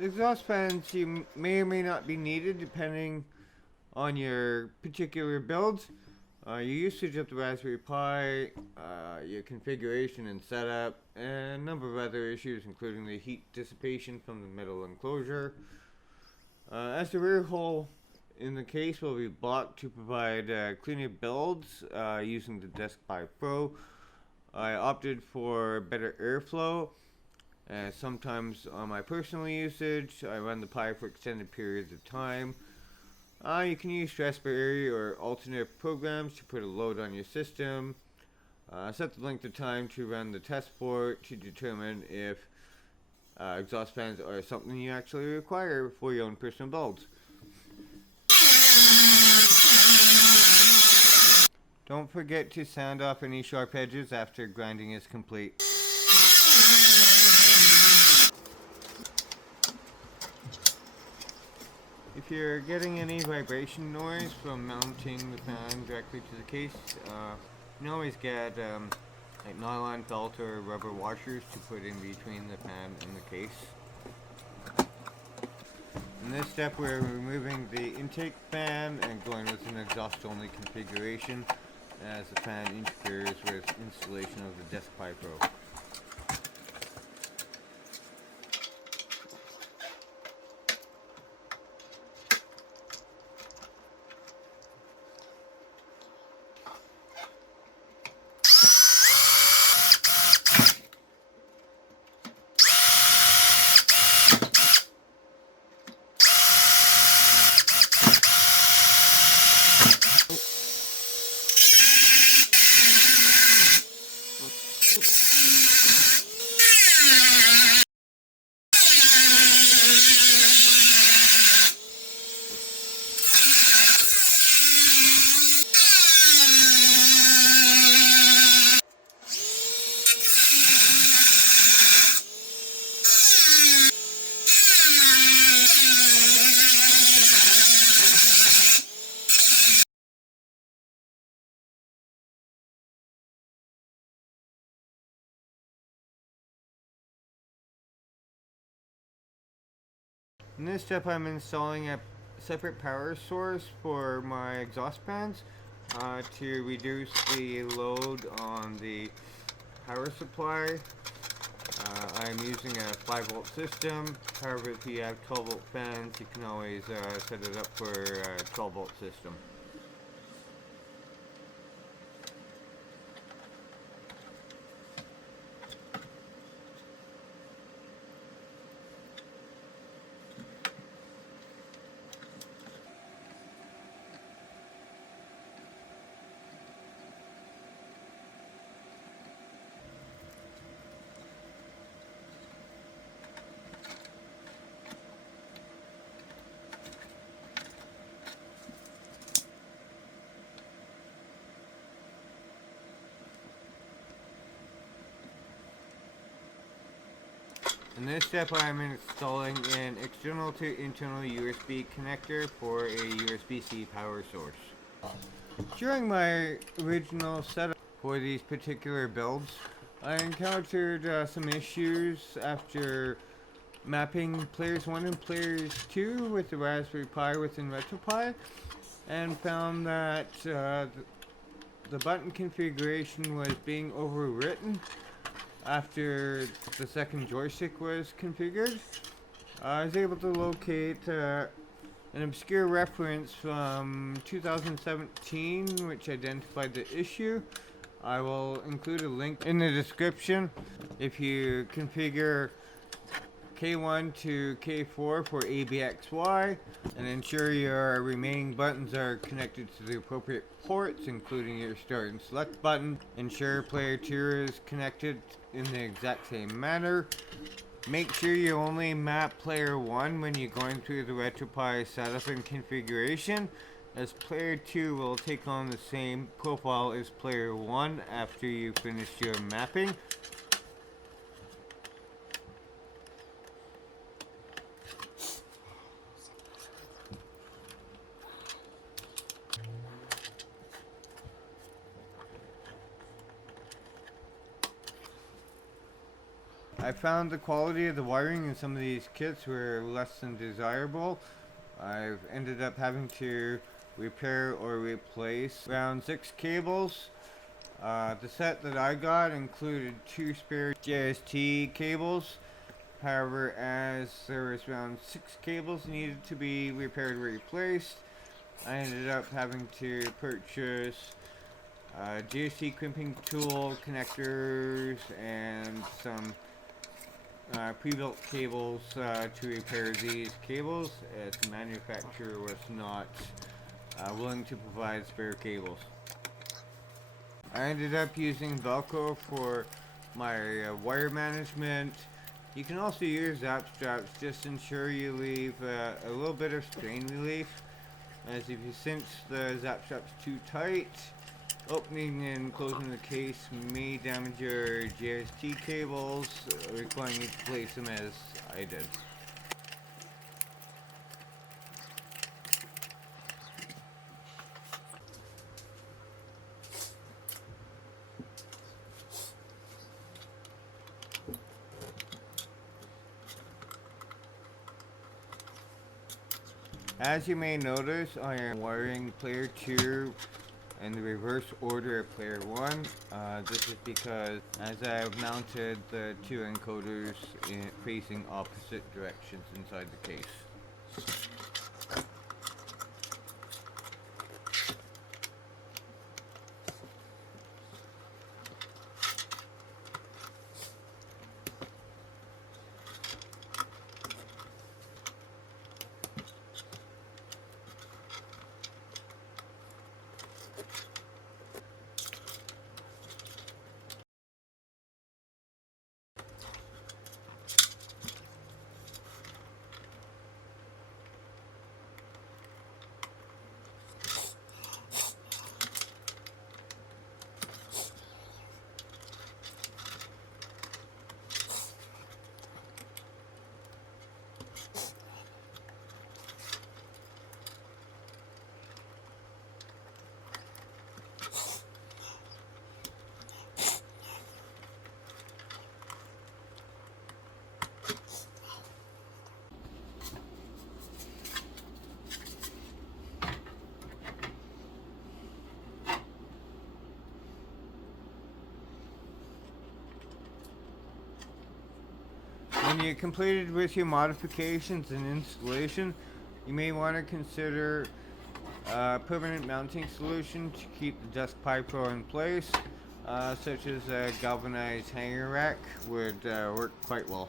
Exhaust fans you may or may not be needed depending on your particular builds, your usage of the Raspberry Pi, your configuration and setup, and a number of other issues including the heat dissipation from the metal enclosure. As the rear hole in the case will be blocked to provide cleaner builds using the DeskPi Pro, I opted for better airflow. Sometimes on my personal usage, I run the Pi for extended periods of time. You can use Raspberry or alternate programs to put a load on your system. Set the length of time to run the test port to determine if exhaust fans are something you actually require for your own personal builds. Don't forget to sand off any sharp edges after grinding is complete. If you're getting any vibration noise from mounting the fan directly to the case, you can always get like nylon felt or rubber washers to put in between the fan and the case. In this step we're removing the intake fan and going with an exhaust only configuration as the fan interferes with installation of the DeskPi Pro. In this step I'm installing a separate power source for my exhaust fans to reduce the load on the power supply. I'm using a 5-volt system. However, if you have 12-volt fans, you can always set it up for a 12-volt system. In this step I am installing an external to internal USB connector for a USB-C power source. During my original setup for these particular builds, I encountered some issues after mapping players 1 and players 2 with the Raspberry Pi within RetroPie, and found that the button configuration was being overwritten after the second joystick was configured. I was able to locate an obscure reference from 2017 which identified the issue. I will include a link in the description. If you configure K1 to K4 for ABXY and ensure your remaining buttons are connected to the appropriate ports, including your start and select button. Ensure player 2 is connected in the exact same manner. Make sure you only map player 1 when you're going through the RetroPie setup and configuration, as player 2 will take on the same profile as player 1 after you finish your mapping. I found the quality of the wiring in some of these kits were less than desirable. I've ended up having to repair or replace around 6 cables. The set that I got included 2 spare JST cables. However, as there was around 6 cables needed to be repaired or replaced, I ended up having to purchase JST crimping tool, connectors, and some pre-built cables to repair these cables, as the manufacturer was not willing to provide spare cables. I ended up using Velcro for my wire management. You can also use zap straps, just ensure you leave a little bit of strain relief, as if you cinch the zap straps too tight, opening and closing the case may damage your JST cables, requiring you to place them as I did. As you may notice, I am wiring player 2 in the reverse order of player 1. This is because as I have mounted the 2 encoders facing opposite directions inside the case. When you're completed with your modifications and installation, you may want to consider a permanent mounting solution to keep the DeskPi Pro in place, such as a galvanized hanger rack would work quite well.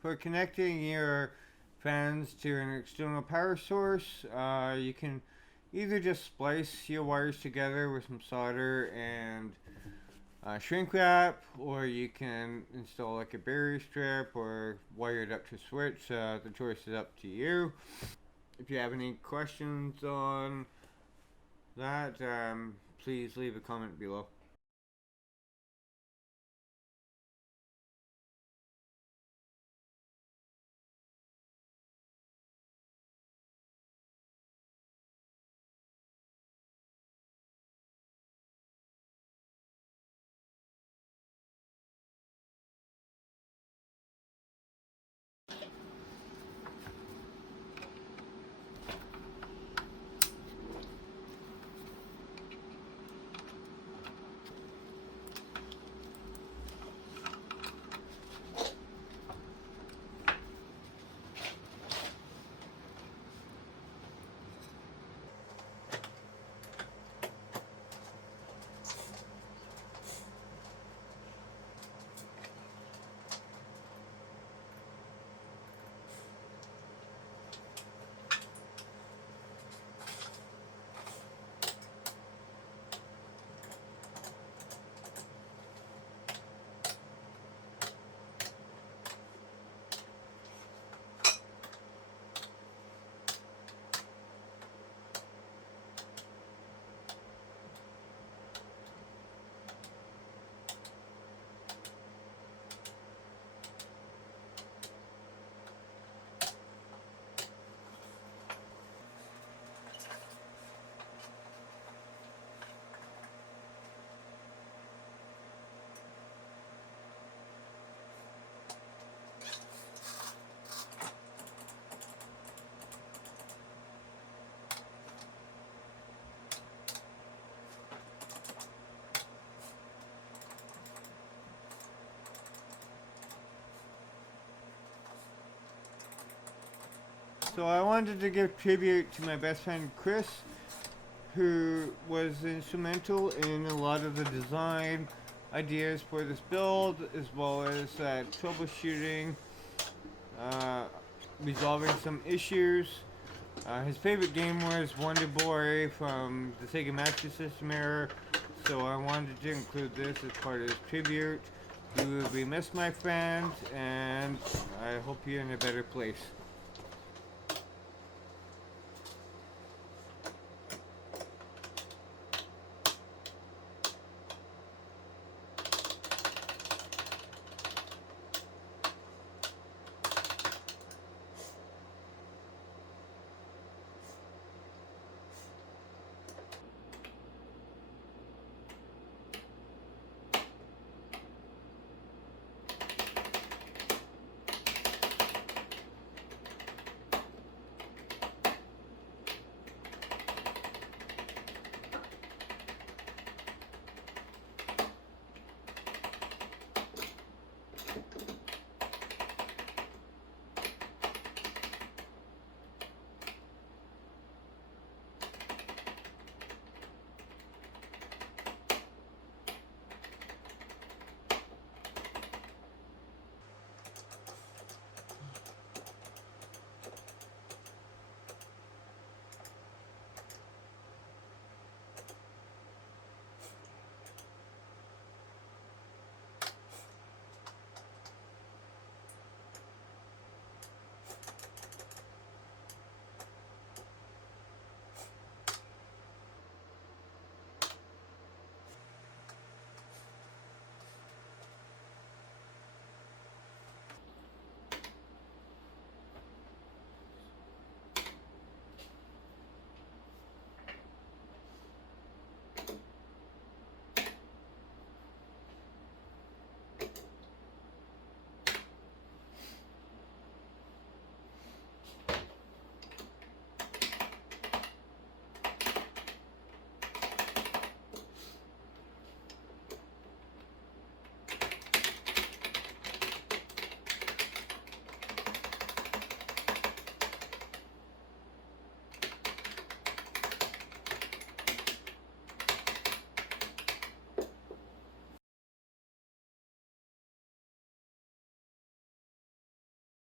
For connecting your fans to an external power source, you can either just splice your wires together with some solder and shrink wrap, or you can install like a barrier strip or wire it up to a switch. The choice is up to you. If you have any questions on that, please leave a comment below. So I wanted to give tribute to my best friend Chris, who was instrumental in a lot of the design ideas for this build, as well as troubleshooting, resolving some issues. His favorite game was Wonder Boy from the Sega Master System era, so I wanted to include this as part of his tribute. You will be missed, my friend, and I hope you're in a better place.